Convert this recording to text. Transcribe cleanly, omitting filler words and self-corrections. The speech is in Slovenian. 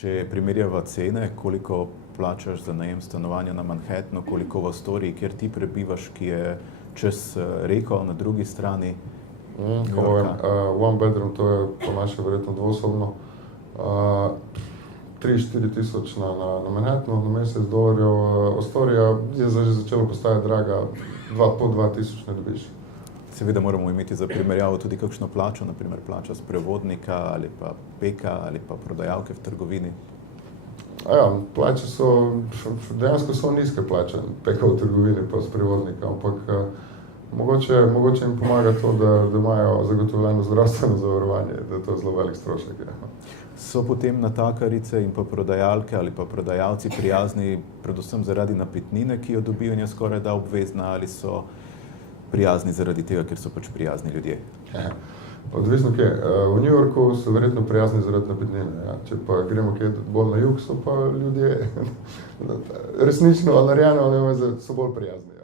Če primerjava cene, koliko plačaš za najem stanovanja na Manhattanu, koliko v Astoriji, kjer ti prebivaš, ki je čez reko na drugi strani. One bedroom, to je po naše verjetno dvosobno. 3-4 tisoč na Manhattanu, na mesec $. Astorija je že začela postajati draga, po 2 tisoč ne dobiš. Seveda moramo imeti za primerjavo tudi kakšno plačo, naprimer plača sprevodnika ali pa peka ali pa prodajalke v trgovini. Plače dejansko so nizke plače, peka v trgovini pa sprevodnika, ampak mogoče jim pomaga to, da imajo zagotovljeno zdravstveno zavarovanje, da je to zelo velik strošek. So potem natakarice in pa prodajalke ali pa prodajalci prijazni predvsem zaradi napitnine, ki jo dobijo, in je skoraj da obvezna, ali so prijazni zaradi tega, ker so pač prijazni ljudje? Odvisno kje. V New Yorku so verjetno prijazni zaradi napitnine. Če pa gremo kje bolj na jug, so pa ljudje resnično narejeno, so bolj prijazni.